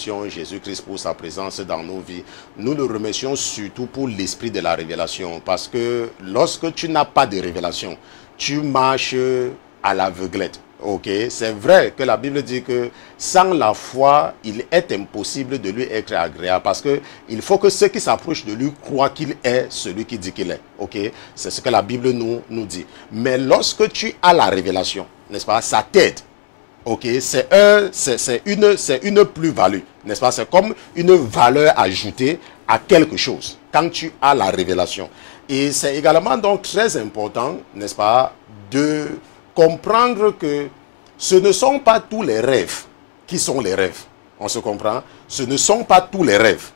remercions Jésus-Christ pour sa présence dans nos vies. Nous le remercions surtout pour l'esprit de la révélation. Parce que lorsque tu n'as pas de révélation, tu marches à l'aveuglette. Ok, c'est vrai que la Bible dit que sans la foi, il est impossible de lui être agréable. Parce que il faut que ceux qui s'approchent de lui croient qu'il est celui qui dit qu'il est. Ok, c'est ce que la Bible nous dit. Mais lorsque tu as la révélation, n'est-ce pas, ça t'aide. Ok, c'est une plus-value, n'est-ce pas? C'est comme une valeur ajoutée à quelque chose quand tu as la révélation. Et c'est également donc très important, n'est-ce pas, de comprendre que ce ne sont pas tous les rêves qui sont les rêves. On se comprend? Ce ne sont pas tous les rêves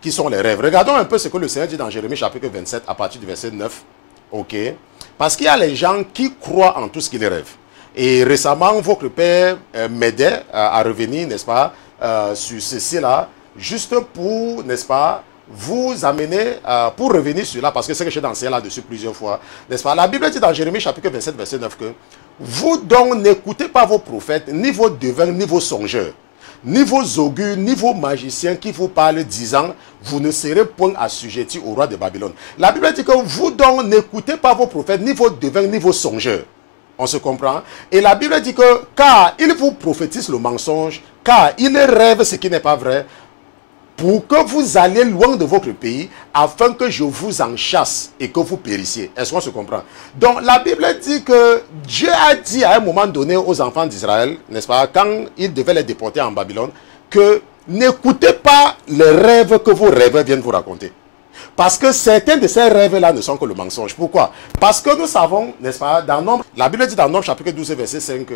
qui sont les rêves. Regardons un peu ce que le Seigneur dit dans Jérémie chapitre 27 à partir du verset 9. Ok? Parce qu'il y a les gens qui croient en tout ce qu'ils rêvent. Et récemment, votre père m'aidait à revenir, n'est-ce pas, sur ceci-là, juste pour, n'est-ce pas, vous amener, pour revenir sur là, parce que c'est que j'ai dansé là-dessus plusieurs fois, n'est-ce pas. La Bible dit dans Jérémie chapitre 27, verset 9 que vous donc n'écoutez pas vos prophètes, ni vos devins, ni vos songeurs, ni vos augures, ni vos magiciens qui vous parlent disant, vous ne serez point assujettis au roi de Babylone. La Bible dit que vous donc n'écoutez pas vos prophètes, ni vos devins, ni vos songeurs. On se comprend? Et la Bible dit que car ils vous prophétisent le mensonge, car ils rêvent ce qui n'est pas vrai, pour que vous alliez loin de votre pays, afin que je vous en chasse et que vous périssiez. Est-ce qu'on se comprend? Donc la Bible dit que Dieu a dit à un moment donné aux enfants d'Israël, n'est-ce pas, quand ils devaient les déporter en Babylone, que n'écoutez pas les rêves que vos rêveurs viennent vous raconter. Parce que certains de ces rêves-là ne sont que le mensonge. Pourquoi? Parce que nous savons, n'est-ce pas, dans Nombre, la Bible dit dans Nombre chapitre 12, verset 5,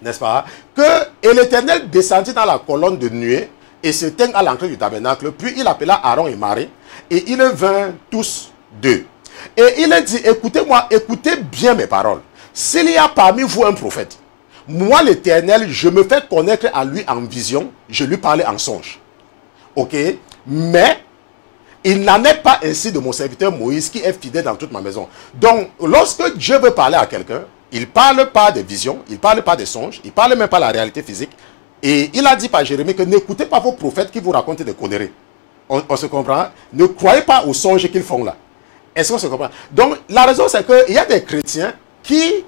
n'est-ce pas, que et l'Éternel descendit dans la colonne de nuée et se tint à l'entrée du tabernacle, puis il appela Aaron et Marie, et ils vinrent tous deux. Et il dit, écoutez-moi, écoutez bien mes paroles. S'il y a parmi vous un prophète, moi l'Éternel, je me fais connaître à lui en vision, je lui parlais en songe. Ok? Mais il n'en est pas ainsi de mon serviteur Moïse qui est fidèle dans toute ma maison. Donc, lorsque Dieu veut parler à quelqu'un, il ne parle pas des visions, il ne parle pas des songes, il ne parle même pas de la réalité physique. Et il a dit par Jérémie que n'écoutez pas vos prophètes qui vous racontent des conneries. On se comprend? Ne croyez pas aux songes qu'ils font là. Est-ce qu'on se comprend? Donc, la raison c'est qu'il y a des chrétiens qui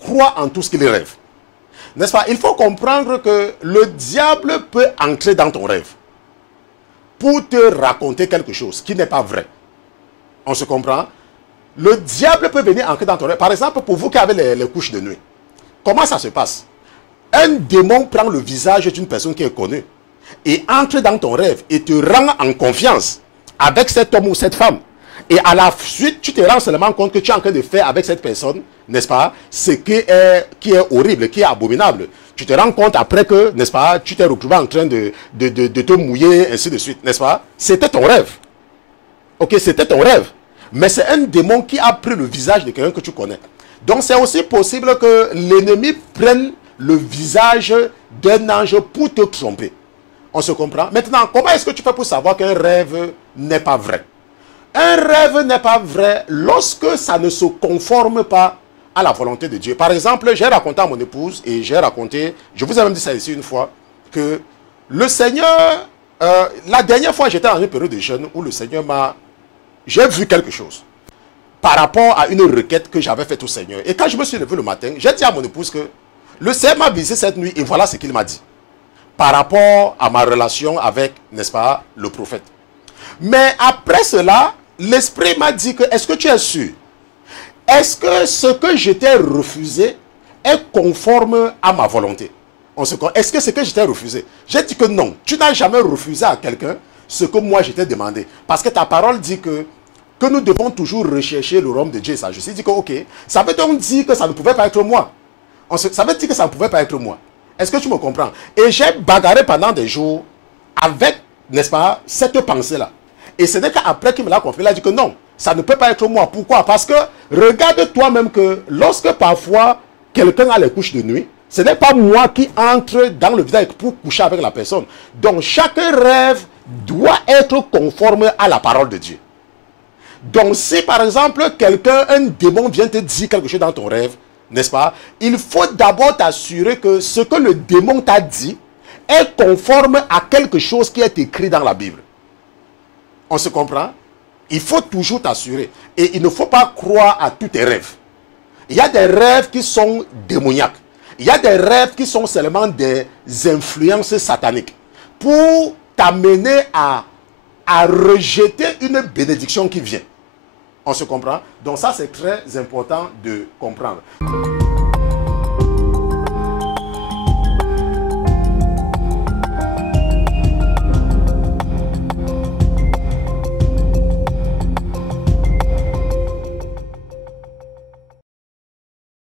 croient en tout ce qu'ils rêvent. N'est-ce pas? Il faut comprendre que le diable peut entrer dans ton rêve pour te raconter quelque chose qui n'est pas vrai. On se comprend? Le diable peut venir entrer dans ton rêve. Par exemple, pour vous qui avez les couches de nuit, comment ça se passe? Un démon prend le visage d'une personne qui est connue et entre dans ton rêve et te rend en confiance avec cet homme ou cette femme. Et à la suite, tu te rends seulement compte que tu es en train de faire avec cette personne, n'est-ce pas, ce qui est horrible, qui est abominable. Tu te rends compte après que, n'est-ce pas, tu t'es retrouvé en train de te mouiller, ainsi de suite, n'est-ce pas? C'était ton rêve. Ok, c'était ton rêve. Mais c'est un démon qui a pris le visage de quelqu'un que tu connais. Donc c'est aussi possible que l'ennemi prenne le visage d'un ange pour te tromper. On se comprend? Maintenant, comment est-ce que tu fais pour savoir qu'un rêve n'est pas vrai? Un rêve n'est pas vrai lorsque ça ne se conforme pas à la volonté de Dieu. Par exemple, j'ai raconté à mon épouse, et j'ai raconté, je vous ai même dit ça ici une fois, que le Seigneur, la dernière fois j'étais dans une période de jeûne où le Seigneur j'ai vu quelque chose par rapport à une requête que j'avais faite au Seigneur. Et quand je me suis levé le matin, j'ai dit à mon épouse que le Seigneur m'a visité cette nuit et voilà ce qu'il m'a dit. Par rapport à ma relation avec, n'est-ce pas, le prophète. Mais après cela, l'Esprit m'a dit que, est-ce que tu es sûr? Est-ce que ce que je t'ai refusé est conforme à ma volonté? Est-ce que ce que je t'ai refusé? J'ai dit que non. Tu n'as jamais refusé à quelqu'un ce que moi je t'ai demandé. Parce que ta parole dit que nous devons toujours rechercher le royaume de Dieu et sa justice. Il dit que, ok, ça veut donc dire que ça ne pouvait pas être moi. Ça veut dire que ça ne pouvait pas être moi. Est-ce que tu me comprends? Et j'ai bagarré pendant des jours avec, n'est-ce pas, cette pensée-là. Et ce n'est qu'après qu'il me l'a compris, il a dit que non, ça ne peut pas être moi. Pourquoi? Parce que regarde toi-même que lorsque parfois quelqu'un a les couches de nuit, ce n'est pas moi qui entre dans le visage pour coucher avec la personne. Donc chaque rêve doit être conforme à la parole de Dieu. Donc si par exemple un démon vient te dire quelque chose dans ton rêve, n'est-ce pas, il faut d'abord t'assurer que ce que le démon t'a dit est conforme à quelque chose qui est écrit dans la Bible. On se comprend? Il faut toujours t'assurer. Et il ne faut pas croire à tous tes rêves. Il y a des rêves qui sont démoniaques. Il y a des rêves qui sont seulement des influences sataniques pour t'amener à rejeter une bénédiction qui vient. On se comprend? Donc ça, c'est très important de comprendre.